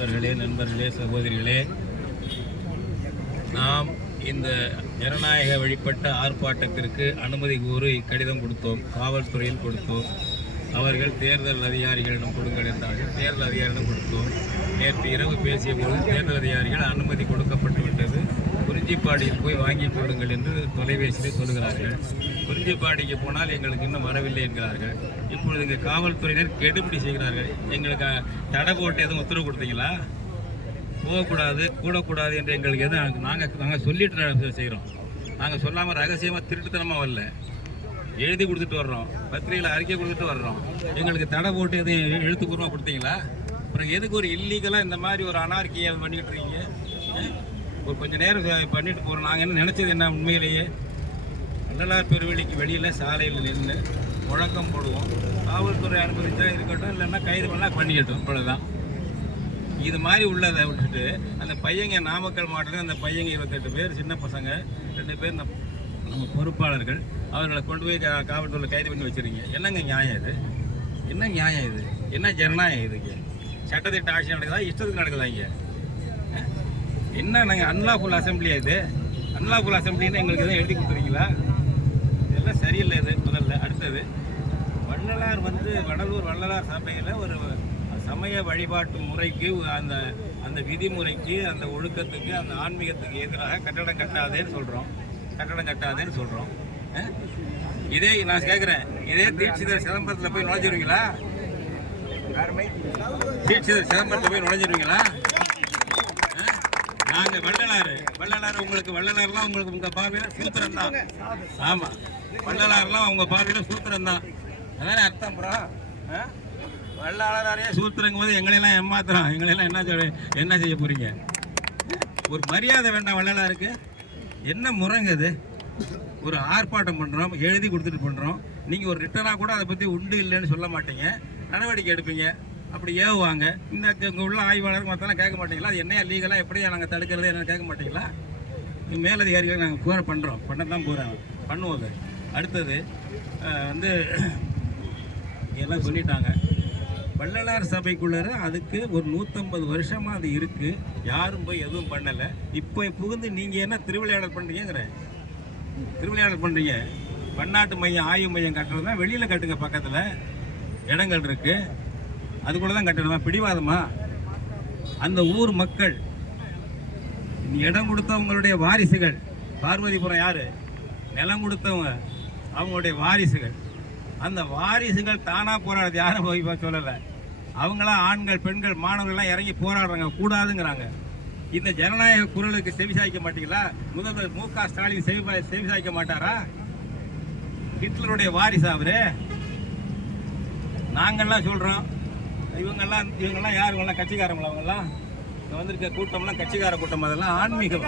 நண்பர்களே, சகோதரிகளே, நாம் இந்த ஜனநாயக வழிபட்ட ஆர்ப்பாட்டத்திற்கு அனுமதி கூறி கடிதம் கொடுத்தோம். காவல்துறையில் கொடுத்தோம். அவர்கள் தேர்தல் அதிகாரிகளிடம் கொடுங்கள் என்றார்கள். தேர்தல் அதிகாரியிடம் கொடுத்தோம். நேற்று இரவு பேசிய போது தேர்தல் அதிகாரிகள் அனுமதி கொடுக்கப்பட்டு விட்டது, குறிஞ்சிப்பாடியில் போய் வாங்கிக் கொள்ளுங்கள் என்று தொலைபேசியில் சொல்கிறார்கள். குறிஞ்சிப்பாடிக்கு போனால் எங்களுக்கு இன்னும் வரவில்லை என்கிறார்கள். இப்பொழுது இங்கே காவல்துறையினர் கெடுபிடி செய்கிறார்கள். எங்களுக்கு தடை போட்டு எதுவும் உத்தரவு கொடுத்தீங்களா? போகக்கூடாது, கூடக்கூடாது என்று எங்களுக்கு எதுவும் நாங்கள் சொல்லிட்டு செய்கிறோம். நாங்கள் சொல்லாமல் ரகசியமாக திருட்டுத்தனமாக வரல, எழுதி கொடுத்துட்டு வர்றோம், பத்திரிகையில் அறிக்கை கொடுத்துட்டு வர்றோம். எங்களுக்கு தடை போட்டு எதுவும் எழுத்துப்பூர்வமாக கொடுத்தீங்களா? அப்புறம் எதுக்கு ஒரு இல்லீகலாக இந்த மாதிரி ஒரு அனார்கியை பண்ணிக்கிட்டு இருக்கீங்க? ஒரு கொஞ்சம் நேரம் பண்ணிட்டு போகிறோம். நாங்கள் என்ன நினச்சது என்ன, உண்மையிலேயே வள்ளலார் பெருவெளிக்கு வெளியில் சாலையில் நின்று முழக்கம் போடுவோம். காவல்துறை அனுமதிச்சா இருக்கட்டும், இல்லைன்னா கைது பண்ணால் பண்ணிக்கட்டும், இவ்வளோதான். இது மாதிரி உள்ளதை விட்டுட்டு அந்த பையங்க நாமக்கல் மாவட்டத்தில் அந்த பையங்க 28 பேர் சின்ன பசங்க, 2 பேர் நம்ம பொறுப்பாளர்கள், அவர்களை கொண்டு போய் காவல்துறை கைது பண்ணி வச்சுருக்கீங்க. என்னங்க நியாயம் இது? என்ன நியாயம் இது? என்ன ஜனநாயகம் இதுக்கு? சட்டத்திட்ட ஆட்சி நடக்குதா? இஷ்டத்துக்கு நடக்குதா? இங்கே என்ன நாங்கள் அன்லாஃபுல் அசம்பிளியா? இது அன்லாஃபுல் அசம்பிளின்னு எங்களுக்கு எதுவும் எழுதி கொடுத்துருக்கீங்களா? இதெல்லாம் சரியில்லை. இது முதல்ல. அடுத்தது, வள்ளலார் வடலூர் வள்ளலார் சபையில் ஒரு சமய வழிபாட்டு முறைக்கு, அந்த விதிமுறைக்கு, அந்த ஒழுக்கத்துக்கு, அந்த ஆன்மீகத்துக்கு எதிராக கட்டடம் கட்டாதேன்னு சொல்கிறோம். இதே நான் கேட்குறேன், இதே தீட்சிதர் சிதம்பரத்தில் போய் நுழைஞ்சிருவீங்களா? தீட்சிதர் சிதம்பரத்தில் போய் நுழைஞ்சிருவீங்களா? நாங்கள் வள்ளலார் உங்களுக்கு வள்ளலார்லாம் உங்களுக்கு உங்கள் பார்வையில் சூத்திரம் தான். ஆமாம், வள்ளலார்லாம் உங்கள் பார்வையில் சூத்திரம் தான். அதானே அர்த்தம். அப்புறம் வள்ளலாரையே சூத்திரங்கும் போது எங்களெல்லாம் ஏமாத்துறோம். எங்களெல்லாம் என்ன செய்ய போகிறீங்க? ஒரு மரியாதை வேண்டாம் வள்ளலாருக்கு? என்ன முறைங்க இது? ஒரு ஆர்ப்பாட்டம் பண்ணுறோம், எழுதி கொடுத்துட்டு பண்ணுறோம். நீங்கள் ஒரு ரிட்டனாக கூட அதை பற்றி உண்டு இல்லைன்னு சொல்ல மாட்டீங்க, நடவடிக்கை எடுப்பீங்க. அப்படி ஏவுவாங்க. இங்கே உள்ள ஆய்வாளருக்கு மற்றெல்லாம் கேட்க மாட்டீங்களா? அது என்னையா லீகலாக எப்படியா நாங்கள் தடுக்கிறது என்னன்னு கேட்க மாட்டீங்களா? மேலதிகாரிகளை நாங்கள் பண்ண போகிறோம், பண்ணுவோங்க. அடுத்தது எல்லாம் சொல்லிட்டாங்க. வள்ளலார் சபைக்குள்ளார அதுக்கு ஒரு 150 வருஷமாக அது இருக்குது. யாரும் போய் எதுவும் பண்ணலை. இப்போ புகுந்து நீங்கள் என்ன திருவிளையாடல் பண்ணுறீங்கிறேன்? திருவிளையாடல் பண்ணுறீங்க. பன்னாட்டு மையம், ஆய்வு மையம் கட்டுறது தான் வெளியில் கட்டுங்க, பக்கத்தில் இடங்கள் இருக்குது, அதுக்குள்ள தான் கட்டணுமா? பிடிவாதமா? அந்த ஊர் மக்கள், இடம் கொடுத்தவங்களுடைய வாரிசுகள், பார்வதிபுரம் யாரு நிலம் கொடுத்தவங்க, அவங்களுடைய வாரிசுகள், அந்த வாரிசுகள் தானா போராடுறது. யாரும் போய் சொல்லலை. அவங்களாம் ஆண்கள், பெண்கள், மாணவர்கள்லாம் இறங்கி போராடுறாங்க, கூடாதுங்கிறாங்க. இந்த ஜனநாயக குரலுக்கு செவிசாய்க்க மாட்டீங்களா? முதல்வர் மு.க. ஸ்டாலின் செவிசாய்க்க மாட்டாரா? ஹிட்லருடைய வாரிசு அவரு. நாங்கள்லாம் சொல்கிறோம், இவங்கெல்லாம் யார்? இவங்கெல்லாம் கட்சிக்காரங்களா? அவங்கெல்லாம் வந்திருக்க கூட்டம்லாம் கட்சிக்கார கூட்டம். அதெல்லாம் ஆன்மீகம்,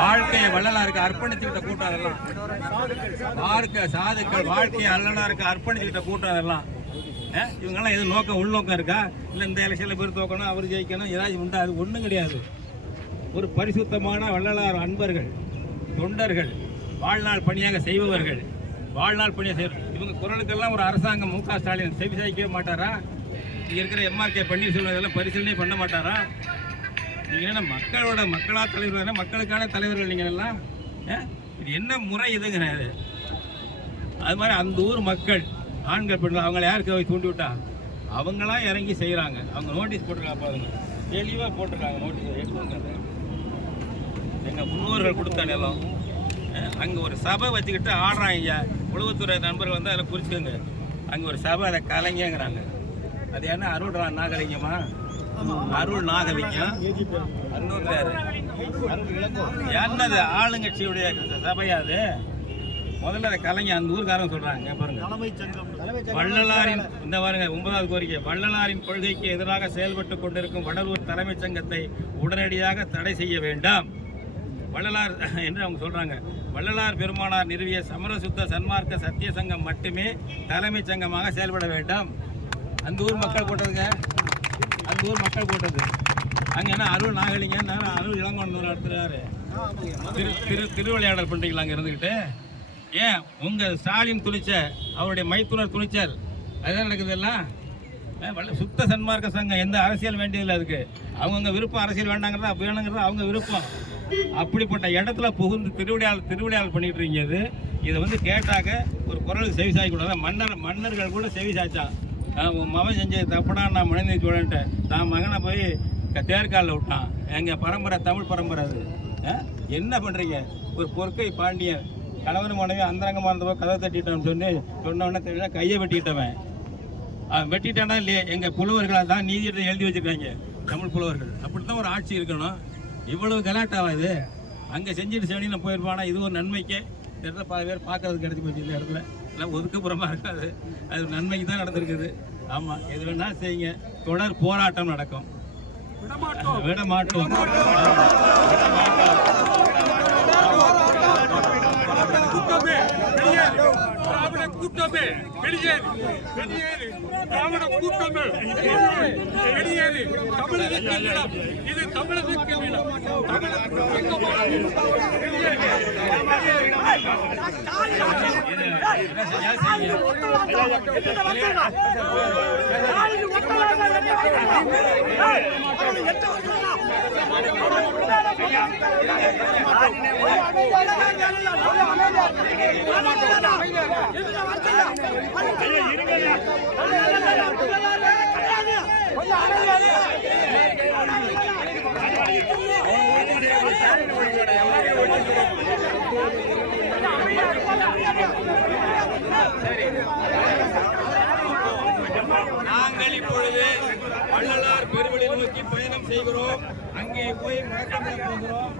வாழ்க்கையை வள்ளலாருக்கு அர்ப்பணிச்சுக்கிட்ட கூட்டம். அதெல்லாம் சாதுக்கள் வாழ்க்கையை வள்ளலாருக்கு அர்ப்பணிச்சுக்கிட்ட கூட்டம். அதெல்லாம் இவங்கெல்லாம் எது நோக்கம், உள்நோக்கம் இருக்கா? இல்லை இந்த எலெக்ஷனில் பேர் தோக்கணும், அவர் ஜெயிக்கணும், ஏதாச்சும் உண்டா? அது ஒன்றும் கிடையாது. ஒரு பரிசுத்தமான வள்ளலார் அன்பர்கள், தொண்டர்கள், வாழ்நாள் பணியாக செய்பவர்கள், இவங்க குரலுக்கெல்லாம் ஒரு அரசாங்கம் மு.க. ஸ்டாலின் செவிசாய்க்கவே மாட்டாரா? இங்கே இருக்கிற எம்ஆர்கே பன்னீர்செல்வம் இதெல்லாம் பரிசீலனை பண்ண மாட்டாரா? நீங்கள் என்ன மக்களா தலைவர்கள், மக்களுக்கான தலைவர்கள் நீங்கள் எல்லாம்? இது என்ன முறை இதுங்கிறாரு? அது மாதிரி அந்த ஊர் மக்கள், ஆண்கள், பெண்கள், அவங்கள யாருக்கு தூண்டி விட்டா? அவங்களாம் இறங்கி செய்கிறாங்க. அவங்க நோட்டீஸ் போட்டிருக்காங்க பாருங்க, தெளிவாக போட்டிருக்காங்க நோட்டீஸ். எடுத்துங்க, எங்கள் முன்னோர்கள் கொடுத்த நிலம். அங்கே ஒரு சபை வச்சுக்கிட்டு ஆடுறாங்க. உளவுத்துறை நண்பர்கள் அதில் குறிச்சுக்கோங்க. அங்கே ஒரு சபை, அதை கலைங்கிறாங்க. அது என்ன அருள் நாகலிங்கமா? அருள் நாகலிங்கம் என்னது? ஆளுங்கட்சியுடைய சபையாது. முதல்ல அதை கலைஞ அந்த ஊருக்காரங்க சொல்றாங்க. பாருங்க, வள்ளலாரின் இந்த பாருங்க 9வது கோரிக்கை, வள்ளலாரின் கொள்கைக்கு எதிராக செயல்பட்டு கொண்டிருக்கும் வடலூர் தலைமைச் சங்கத்தை உடனடியாக தடை செய்ய வேண்டாம். வள்ளலார் என்று அவங்க சொல்றாங்க. வள்ளலார் பெருமானார் நிறுவிய சமரசுத்த சன்மார்க்க சத்திய சங்கம் மட்டுமே தலைமைச் சங்கமாக செயல்பட வேண்டாம். அந்த ஊர் மக்கள் போட்டதுங்க, அந்த ஊர் மக்கள் போட்டது. அங்கே என்ன அருள் நாகலிங்க, அருள் இளங்கோன்னு நடத்துறாரு. திருவிளையாடல் பண்ணுறீங்களா அங்கே இருந்துக்கிட்டு? ஏன் உங்கள் ஸ்டாலின் துணிச்ச, அவருடைய மைத்துனர் துணிச்சல், அதுதான் நடக்குது. எல்லாம் சுத்த சன்மார்க்க சங்கம். எந்த அரசியல் வேண்டியதில்லை. அதுக்கு அவங்கவுங்க விருப்பம். அரசியல் வேணுங்கிறதா அவங்க விருப்பம். அப்படிப்பட்ட இடத்துல புகுந்து திருவிடையால் பண்ணிட்டு இருக்கீங்க. இதை வந்து கேட்டாக்க ஒரு குரலுக்கு செவி சாய்க்கூடாது. மன்னர்கள் கூட செவி சாய்ச்சான். உன் மகன் செஞ்சது தப்புனா நான் மனித சோழன்ட்டேன். தான் மகனை போய் தேர்காலில் விட்டான். எங்கள் பரம்பரை தமிழ் பரம்பரை. அது என்ன பண்ணுறீங்க? ஒரு பொற்கை பாண்டியன் கணவன் மனைவி அந்தரங்கமாக இருந்தப்போ கதை தட்டிட்டான்னு சொன்னவொடனே தெரியல கையை வெட்டிட்டவன். வெட்டிட்டானா இல்லையே? எங்கள் புலவர்களாக தான் நீதியை எழுதி வச்சுருக்காங்க தமிழ் புலவர்கள். அப்படி தான் ஒரு ஆட்சி இருக்கணும். இவ்வளவு கலாட்டாவாது. அங்கே செஞ்சுட்டு செவனியில் போயிருப்பானா? இது ஒரு நன்மைக்கே இந்த இடத்துல பல பேர் பார்க்கறது கிடைச்சி போச்சு. இந்த இடத்துல எல்லாம் ஒதுக்குப்புறமாக இருக்காது. அது நன்மைக்கு தான் நடந்திருக்குது. ஆமாம், எது வேணா செய்யுங்க. தொடர் போராட்டம் நடக்கும். விட மாட்டோம். கூட்டமே வெளியேறு, வெளியேறு, திராவிட கூட்டமே வெளியேறு. தமிழகத்தின் நிலம் இது, தமிழகத்தின் நிலம். நாங்கள் இப்பொழுது வள்ளலார் பெருவழி நோக்கி பயணம் செய்கிறோம். அங்கே போய் முழக்கம் போகிறோம்.